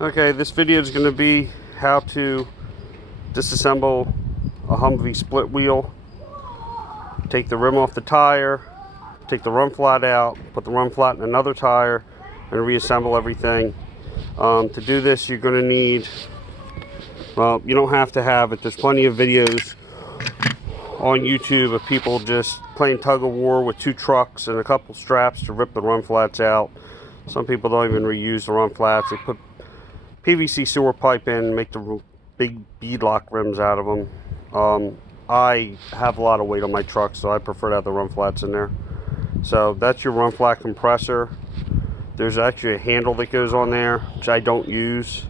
Okay, this video is going to be how to disassemble a Humvee split wheel. Take the rim off the tire, take the run flat out, put the run flat in another tire, and reassemble everything. To do this, you're going to need, well, you don't have to have it. There's plenty of videos on YouTube of people just playing tug of war with two trucks and a couple straps to rip the run flats out. Some people don't even reuse the run flats. They put PVC sewer pipe in, make the big beadlock rims out of them. I have a lot of weight on my truck, so I prefer to have the run flats in there. So that's your run flat compressor. There's actually a handle that goes on there, which I don't use.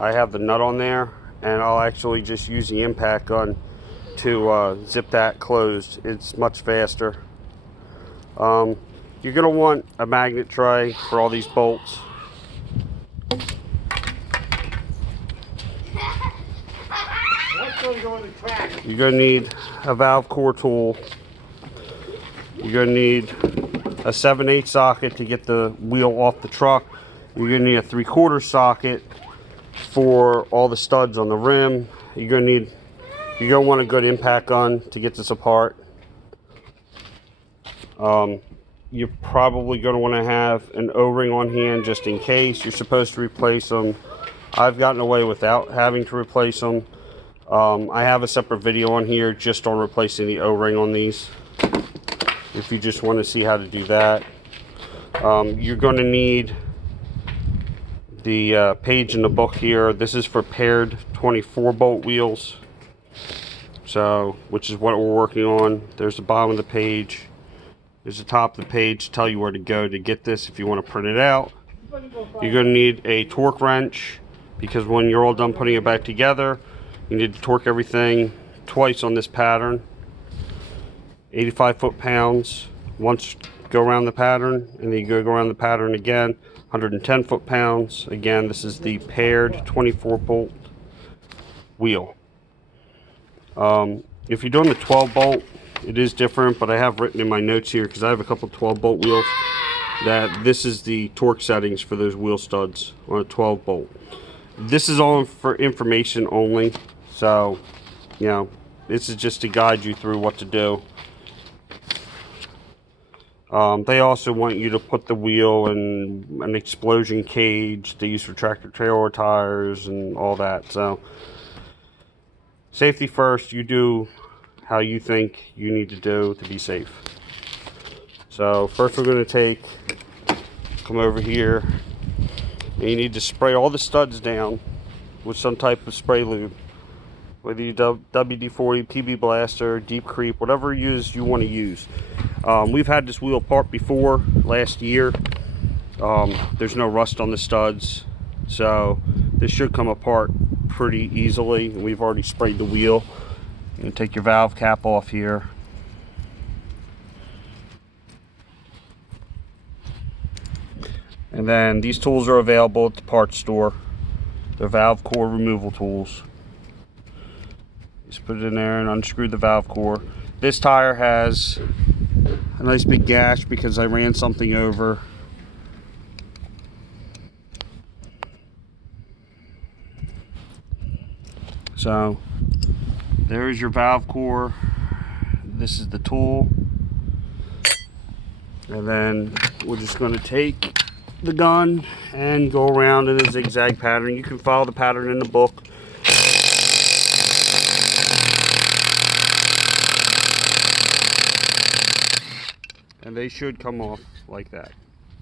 I have the nut on there, and I'll actually just use the impact gun to zip that closed. It's much faster. You're going to want a magnet tray for all these bolts. You're going to need a valve core tool. You're going to need a 7/8 socket to get the wheel off the truck. You're going to need a 3/4 socket for all the studs on the rim. You're going to want a good impact gun to get this apart. You're probably going to want to have an O-ring on hand just in case. You're supposed to replace them. I've gotten away without having to replace them. I have a separate video on here just on replacing the O-ring on these, if you just want to see how to do that. You're going to need the page in the book here. This is for paired 24 bolt wheels, so which is what we're working on. There's the bottom of the page, there's the top of the page to tell you where to go to get this if you want to print it out. You're going to need a torque wrench, because when you're all done putting it back together, you need to torque everything twice on this pattern. 85 foot-pounds once go around the pattern, and then you go around the pattern again. 110 foot-pounds. Again, this is the paired 24 bolt wheel. If you're doing the 12 bolt, it is different, but I have written in my notes here, because I have a couple 12 bolt wheels, that this is the torque settings for those wheel studs on a 12 bolt. This is all for information only, so you know, this is just to guide you through what to do. They also want you to put the wheel in an explosion cage they use for tractor trailer tires and all that. So safety first. You do how you think you need to do to be safe. So first we're going to come over here, and you need to spray all the studs down with some type of spray lube, whether you WD-40, PB Blaster, Deep Creep, whatever you want to use. We've had this wheel apart before last year. There's no rust on the studs, so this should come apart pretty easily. We've already sprayed the wheel. You can take your valve cap off here. And then these tools are available at the parts store. They're valve core removal tools. Just put it in there and unscrew the valve core. This tire has a nice big gash because I ran something over. So there's your valve core. This is the tool. And then we're just going to take the gun and go around in a zigzag pattern. You can follow the pattern in the book. And they should come off like that.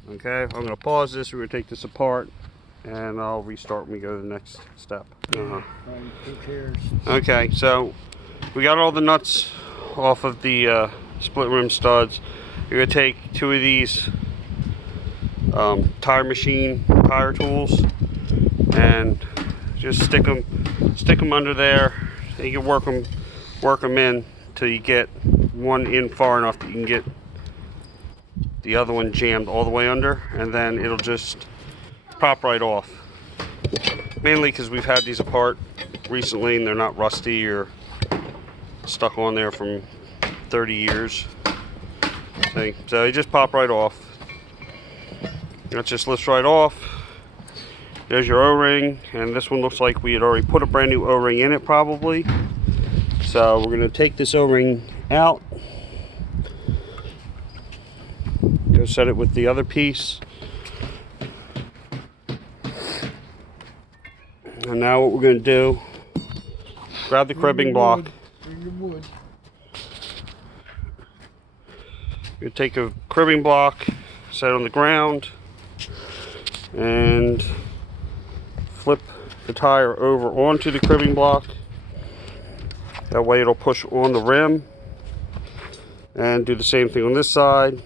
Okay, I'm going to pause this. We're going to take this apart, and I'll restart when we go to the next step. Okay, so we got all the nuts off of the split rim studs. You're going to take two of these tire machine tire tools and just stick them under there. You can work them in till you get one in far enough that you can get the other one jammed all the way under, and then it'll just pop right off. Mainly because we've had these apart recently and they're not rusty or stuck on there from 30 years. See? So you just pop right off. That just lifts right off. There's your O-ring, and this one looks like we had already put a brand new O-ring in it probably. So we're going to take this O-ring out, go set it with the other piece. And now what we're going to do, grab the cribbing block. You're going to take a cribbing block, set it on the ground, and flip the tire over onto the cribbing block. That way it'll push on the rim. And do the same thing on this side.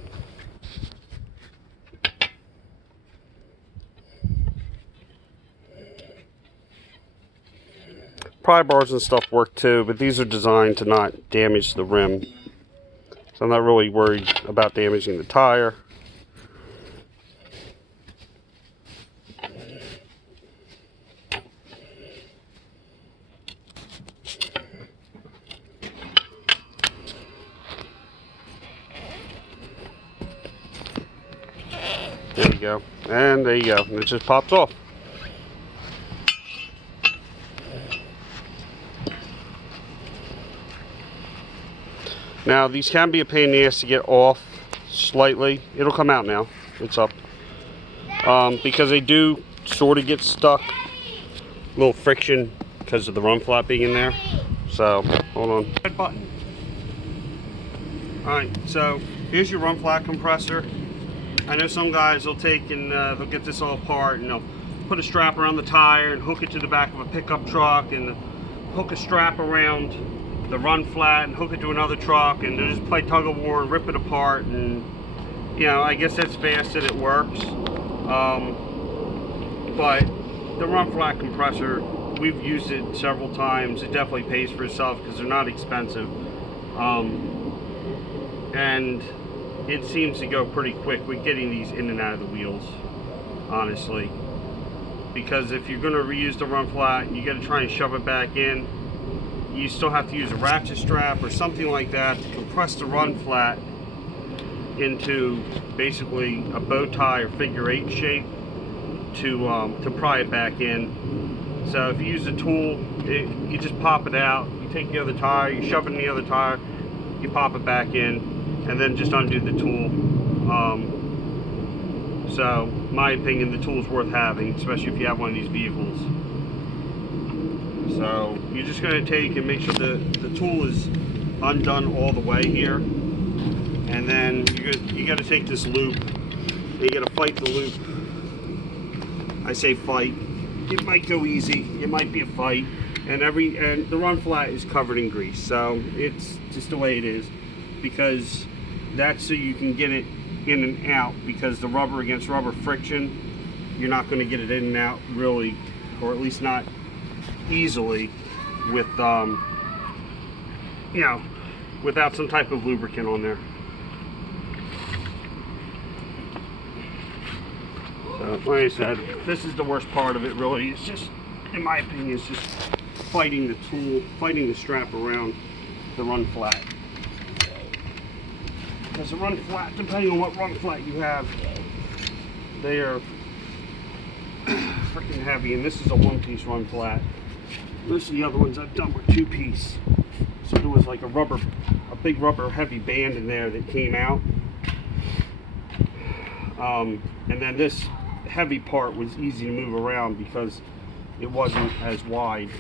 Pry bars and stuff work too, but these are designed to not damage the rim. So I'm not really worried about damaging the tire. There you go. And there you go. And it just pops off. Now these can be a pain in the ass to get off slightly. It'll come out now. It's up. Because they do sort of get stuck. A little friction because of the run flat being in there. So, hold on. Red button. Alright, so here's your run flat compressor. I know some guys will take and they'll get this all apart and they'll put a strap around the tire and hook it to the back of a pickup truck and hook a strap around the run flat and hook it to another truck and they'll just play tug of war and rip it apart. And you know, I guess that's fast and it works. But the run flat compressor, we've used it several times. It definitely pays for itself because they're not expensive. And it seems to go pretty quick with getting these in and out of the wheels, honestly. Because if you're going to reuse the run flat, you got to try and shove it back in. You still have to use a ratchet strap or something like that to compress the run flat into basically a bow tie or figure 8 shape to pry it back in. So if you use a tool, you just pop it out, you take the other tire, you shove it in the other tire, you pop it back in, and then just undo the tool. So, my opinion, the tool's worth having, especially if you have one of these vehicles. So, you're just going to take and make sure the tool is undone all the way here. And then you got to take this loop, and you got to fight the loop. I say fight. It might go easy. It might be a fight. And the run flat is covered in grease. So, it's just the way it is. Because that's so you can get it in and out, because the rubber against rubber friction, you're not going to get it in and out really, or at least not easily with you know, without some type of lubricant on there. So like I said, this is the worst part of it really. It's just, in my opinion, it's just fighting the tool, fighting the strap around the run flat. Because the run flat, depending on what run flat you have, they are freaking heavy, and this is a 1-piece run flat. Most of the other ones I've done were 2-piece. So there was like a big rubber heavy band in there that came out. And then this heavy part was easy to move around because it wasn't as wide.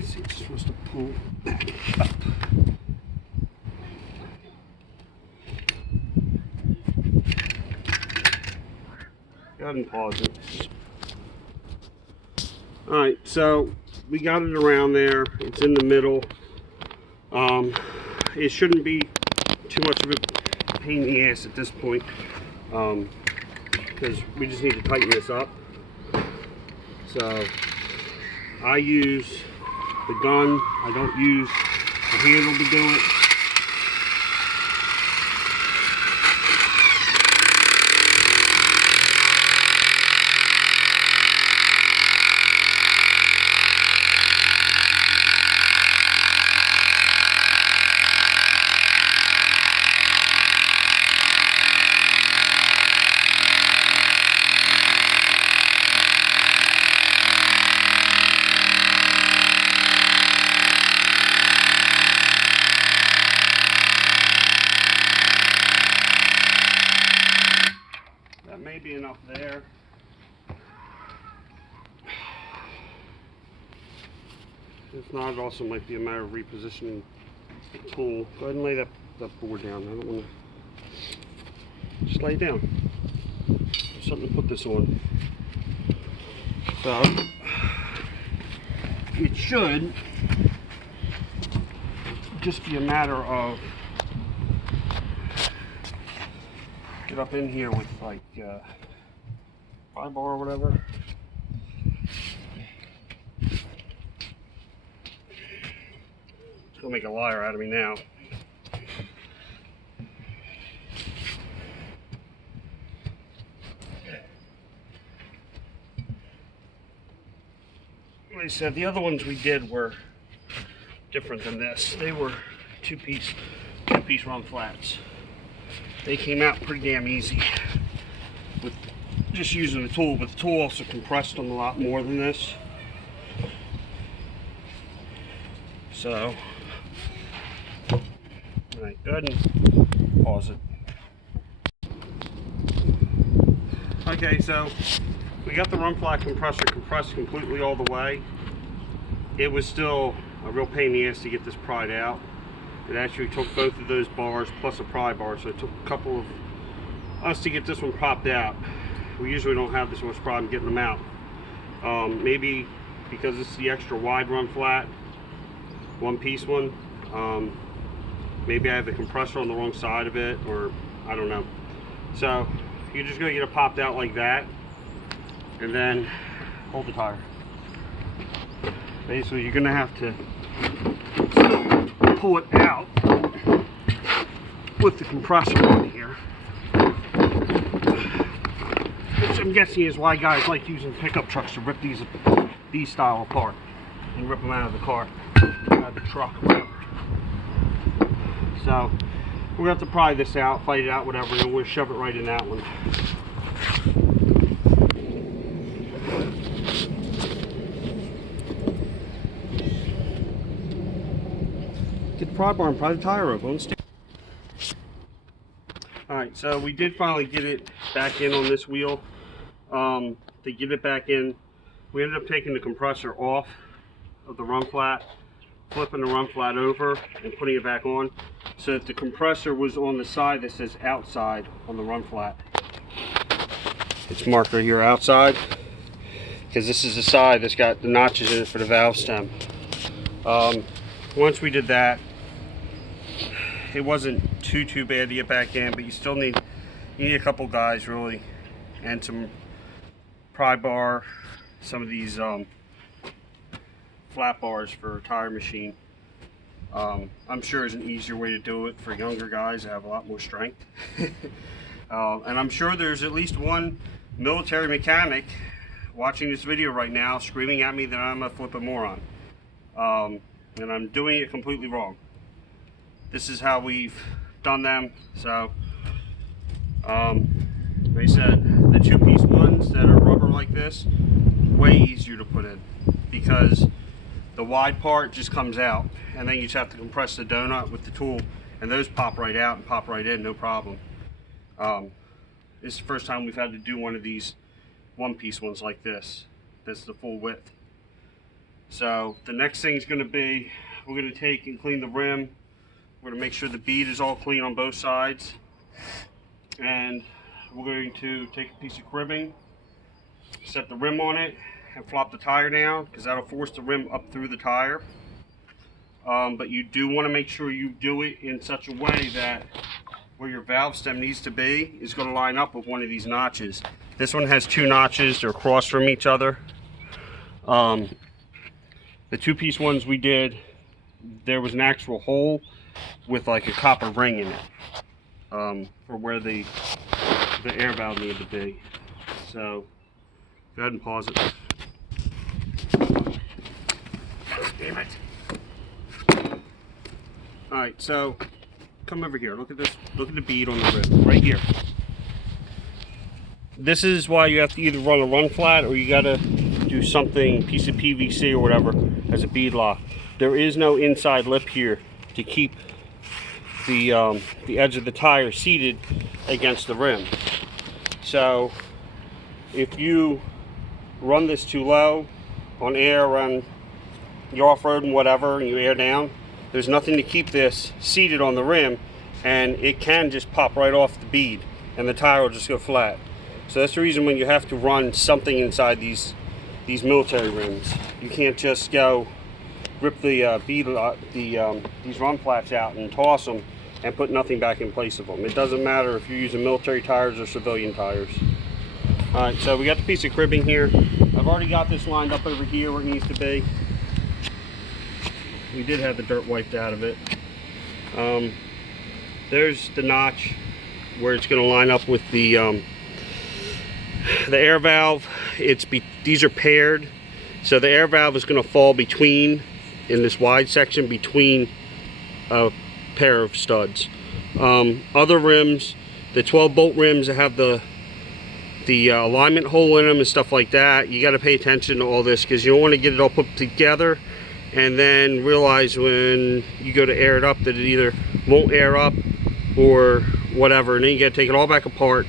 It's supposed to pull back up. Go ahead and pause it. Alright, so we got it around there. It's in the middle. It shouldn't be too much of a pain in the ass at this point, because we just need to tighten this up. So I use the gun. I don't use the handle to do it. Maybe enough there. If not, it also might be a matter of repositioning the tool. Go ahead and lay that board down. I don't want to. Just lay it down. There's something to put this on. So it should just be a matter of get up in here with like pry bar or whatever. It's gonna make a liar out of me now. Like I said, the other ones we did were different than this. They were two-piece run flats. They came out pretty damn easy with just using the tool, but the tool also compressed them a lot more than this. So, alright, go ahead and pause it. Okay, so we got the run flat compressor compressed completely all the way. It was still a real pain in the ass to get this pried out. It actually took both of those bars plus a pry bar, so it took a couple of us to get this one popped out. We usually don't have this much problem getting them out. Maybe because this is the extra wide run flat, one-piece one. Maybe I have the compressor on the wrong side of it, or I don't know. So you're just gonna get it popped out like that, and then hold the tire. Basically, you're gonna have to pull it out with the compressor on here, which I'm guessing is why guys like using pickup trucks to rip these style apart and rip them out of the car, out of the truck, whatever. So we're gonna have to pry this out, fight it out, whatever, and we'll shove it right in that one. Get the pry bar and pry the tire open. Alright, so we did finally get it back in on this wheel. To get it back in, we ended up taking the compressor off of the run flat, flipping the run flat over and putting it back on, so that the compressor was on the side that says outside on the run flat. It's marked right here, outside, because this is the side that's got the notches in it for the valve stem. Once we did that, it wasn't too bad to get back in, but you still need a couple guys really, and some pry bar, some of these flat bars for a tire machine. I'm sure there's an easier way to do it for younger guys that have a lot more strength. And I'm sure there's at least one military mechanic watching this video right now screaming at me that I'm a flippin' moron. And I'm doing it completely wrong. This is how we've done them. So, like I said, the two-piece ones that are rubber like this, way easier to put in, because the wide part just comes out, and then you just have to compress the donut with the tool, and those pop right out and pop right in, no problem. This is the first time we've had to do one of these one-piece ones like this. That's the full width. So the next thing is going to be, we're going to take and clean the rim. We're going to make sure the bead is all clean on both sides, and we're going to take a piece of cribbing, set the rim on it, and flop the tire down, because that'll force the rim up through the tire. But you do want to make sure you do it in such a way that where your valve stem needs to be is going to line up with one of these notches. This one has two notches, they're across from each other. The two-piece ones we did, there was an actual hole with like a copper ring in it, for where the air valve needed to be. So go ahead and pause it. Damn it. Alright, so come over here. Look at this. Look at the bead on the rim right here. This is why you have to either run a run flat, or you gotta do something, piece of PVC or whatever, as a bead lock. There is no inside lip here to keep the edge of the tire seated against the rim. So if you run this too low on air around your off-road and whatever, and you air down, there's nothing to keep this seated on the rim, and it can just pop right off the bead and the tire will just go flat. So that's the reason when you have to run something inside these military rims. You can't just go rip the these run flats out and toss them and put nothing back in place of them. It doesn't matter if you're using military tires or civilian tires. Alright, so we got the piece of cribbing here. I've already got this lined up over here where it needs to be. We did have the dirt wiped out of it. There's the notch where it's going to line up with the air valve. These are paired, so the air valve is going to fall between, in this wide section, between a pair of studs. Other rims, the 12 bolt rims that have the alignment hole in them and stuff like that, you got to pay attention to all this, because you don't want to get it all put together and then realize when you go to air it up that it either won't air up or whatever, and then you got to take it all back apart,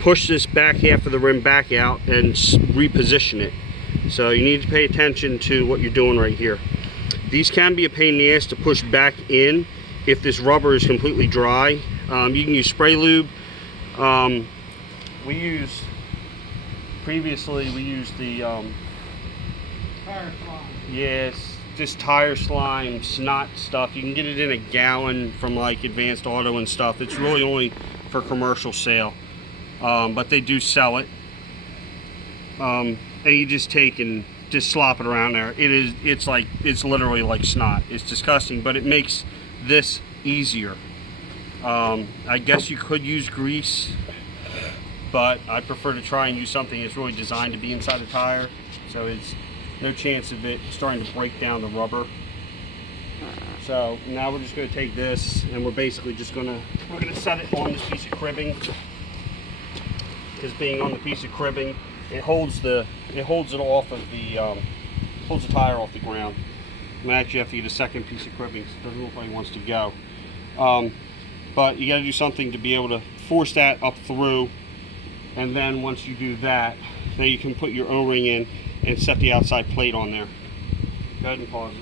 push this back half of the rim back out and reposition it. So you need to pay attention to what you're doing right here. These can be a pain in the ass to push back in if this rubber is completely dry. You can use spray lube. Previously we used the Tire slime. yes, just tire slime, snot stuff. You can get it in a gallon from like Advanced Auto and stuff. It's really only for commercial sale, but they do sell it. And you just take and just slop it around there. It's literally like snot. It's disgusting, but it makes this easier. I guess you could use grease, but I prefer to try and use something that's really designed to be inside the tire, so it's no chance of it starting to break down the rubber. So now we're just going to take this and we're basically just going to set it on this piece of cribbing, because being on the piece of cribbing, it holds it off of the holds the tire off the ground. I'm gonna actually have to get a second piece of cribbing, so it doesn't look like it wants to go. But you got to do something to be able to force that up through, and then once you do that, then you can put your O-ring in and set the outside plate on there. Go ahead and pause it.